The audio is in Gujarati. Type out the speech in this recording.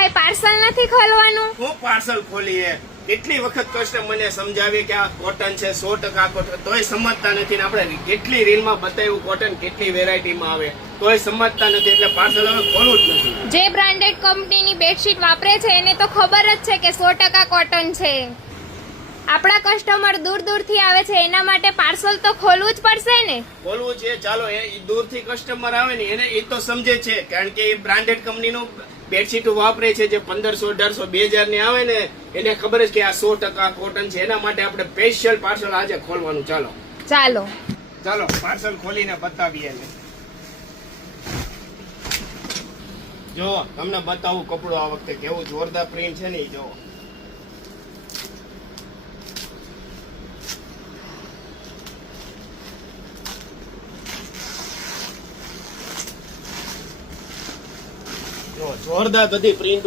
કઈ પાર્સલ નથી ખોલવાનું? હું પાર્સલ ખોલીએ કેટલી વખત કસ્ટમર મને સમજાવીએ કે આ કોટન છે 100% કોટન, તોય સમજતા નથી ને આપણે કેટલી રીલમાં બતાવ્યું કોટન કેટલી વેરાયટીમાં આવે તોય સમજતા નથી, એટલે પાર્સલ હવે ખોલવું જ નથી. જે બ્રાન્ડેડ કંપનીની બેડશીટ વાપરે છે એને તો ખબર જ છે કે 100% કોટન છે. આપણા કસ્ટમર દૂર દૂરથી આવે છે, એના માટે પાર્સલ તો ખોલવું જ પડશે ને. ખોલવું છે, ચાલો એ દૂરથી કસ્ટમર આવે ને એને એ તો સમજે છે, કારણ કે એ બ્રાન્ડેડ કંપનીનું બેડશીટ વાપરે છે જે 1500, 1800, 2000 ની આવે ને એને ખબર છે કે આ 100% કોટન છે, એના માટે આપણે સ્પેશિયલ પાર્સલ આજે ખોલવાનું. ચાલો ચાલો ચાલો પાર્સલ ખોલીને બતાવીએ ને. જો તમને બતાવું કપડું આ વખતે કેવું જોરદાર પ્રિન્ટ છે ને, જો જોરદાર બધી પ્રિન્ટ